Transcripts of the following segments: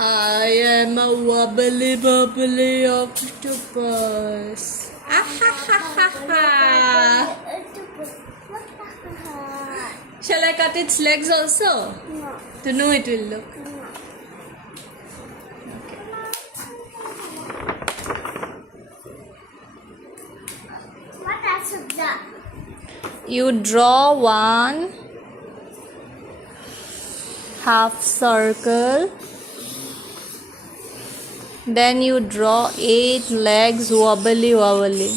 I am a wobbly bubbly octopus. Shall I cut its legs also? No. To know it will look. No. What else is that? You draw one half circle. Then you draw 8 legs wobbly wobbly.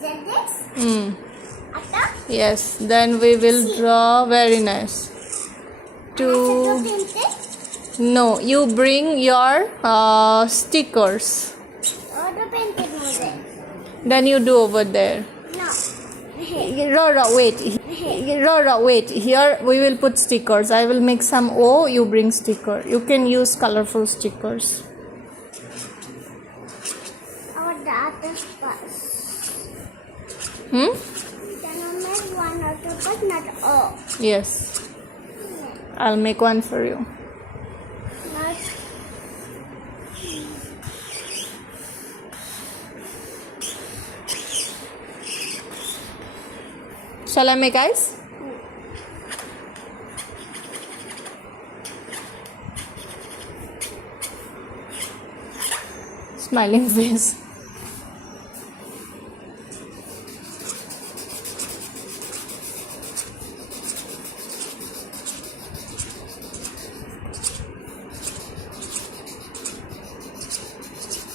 Then this? After? Yes, then we will draw very nice. No, you bring your stickers. Then you do over there. No. Rora, wait. Rora, wait. Here we will put stickers. I will make some O. You bring sticker. You can use colorful stickers. I want the other spots. Hmm? Then I'll make one octopus, not all. Yes. I'll make one for you. Not. Shall I make eyes? Smiling face.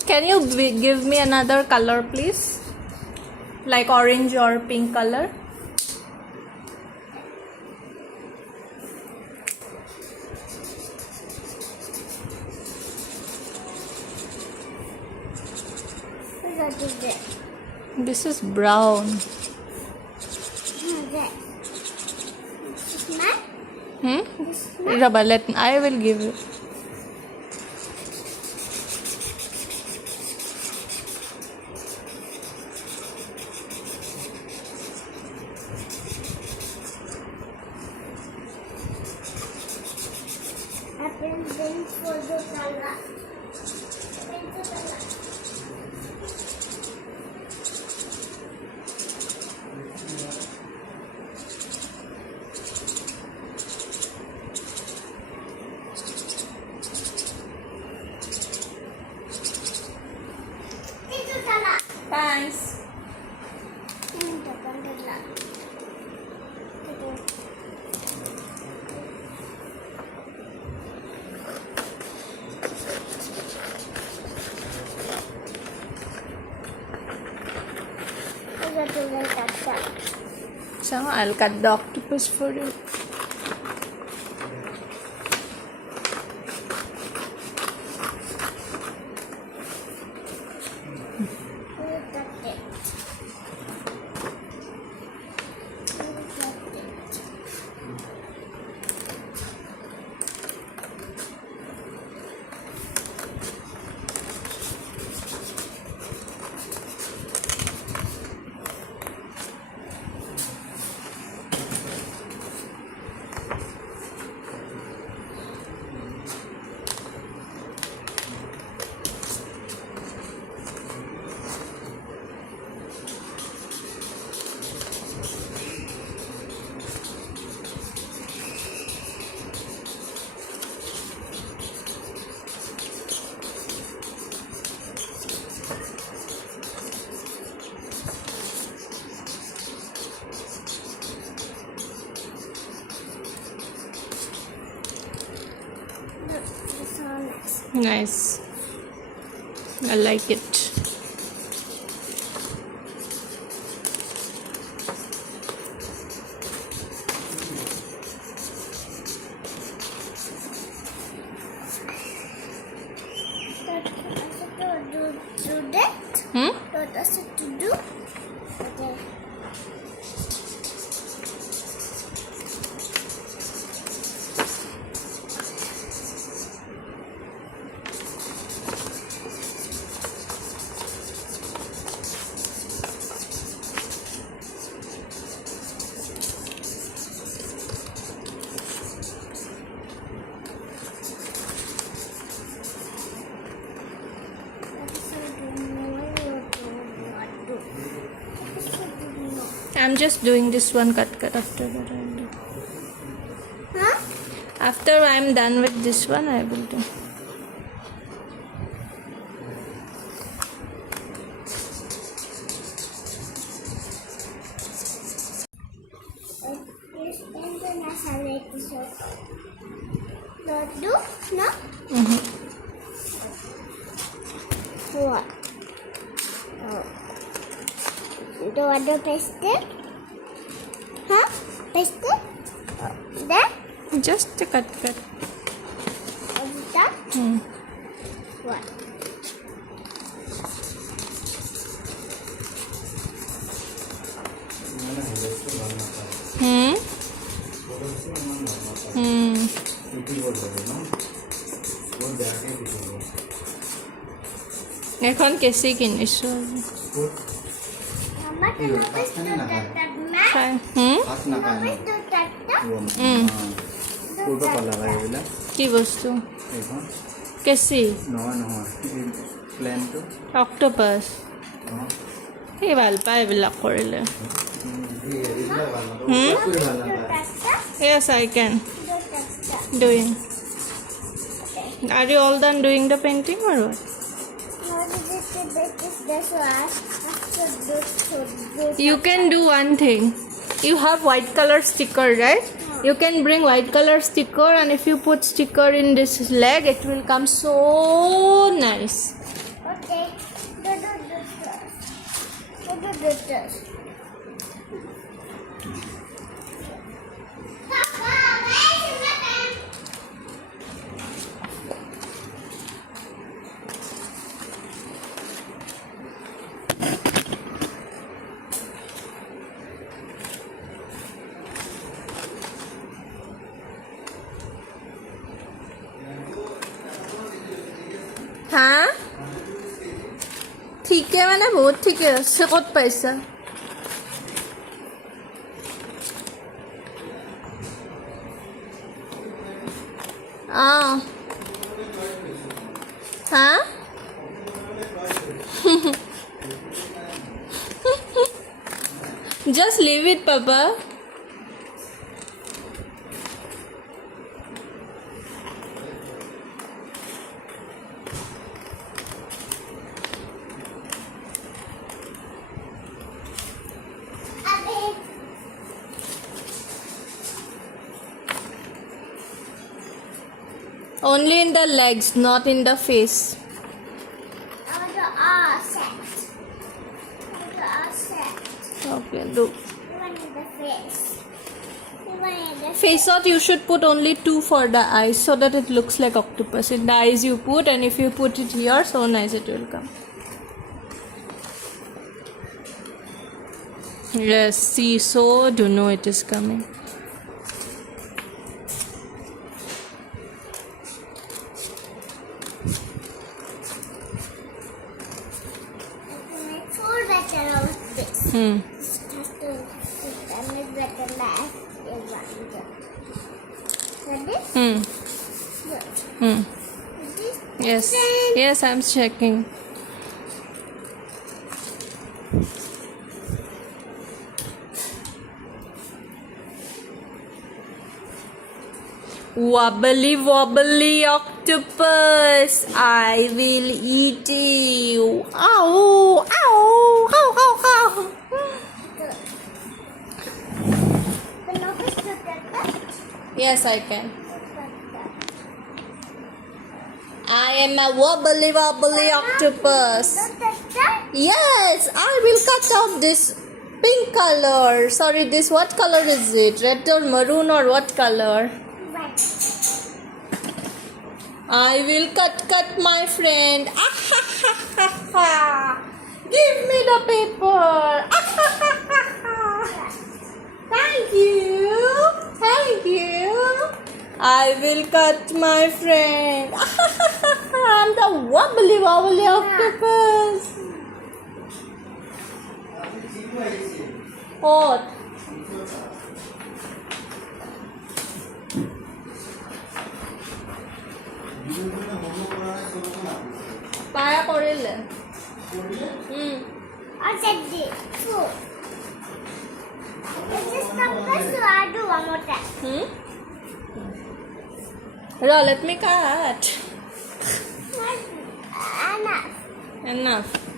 Can you give me another color, please? Like orange or pink color? What is this? This is brown. This is mine? This is mine? Rabba, I will give you. I bring for the color. Thanks. So I'll cut the octopus for you. Nice. I like it. Do that? What does it to do? Okay. I'm just doing this one cut after that I'll do. Huh? After I'm done with this one I will do. Do? No? What? Oh. Do I do paste it? Huh? Paste it? There? Just a cut. Is that? What? এখন কেঁচি কিনিছো Mama, can you paste that man? Paste that? কি বস্তু কেঁচি octopus এই ভাল পায় এইবিলাক কৰিলে Yes, I can. Doing. Are you all done doing the painting or what? You can do one thing. You have white color sticker, right? You can bring white color sticker, and if you put sticker in this leg, it will come so nice. Okay. Do this. हाँ ठीक है मैंने बहुत ठीक है उससे कत पैसा हाँ just leave it papa Only in the legs, not in the face. Okay, do. Face out, you should put only 2 for the eyes so that it looks like octopus. In the eyes you put, and if you put it here, so nice it will come. Yes, see, so do know it is coming. Yes, yes, I'm checking. Wobbly wobbly octopus, I will eat you. Ow, ow, ow, ow, ow. Yes, I can. I am a wobbly wobbly octopus. Yes, I will cut off this pink color. Sorry, this what color is it? Red or maroon or what color? I will cut my friend. Give me the paper. Thank you. Thank you. I will cut my friend. I'm the wobbly wobbly octopus. What? পায়া কৰিলে This is compass, so I do one more time. Ro, let me cut. Enough. Enough.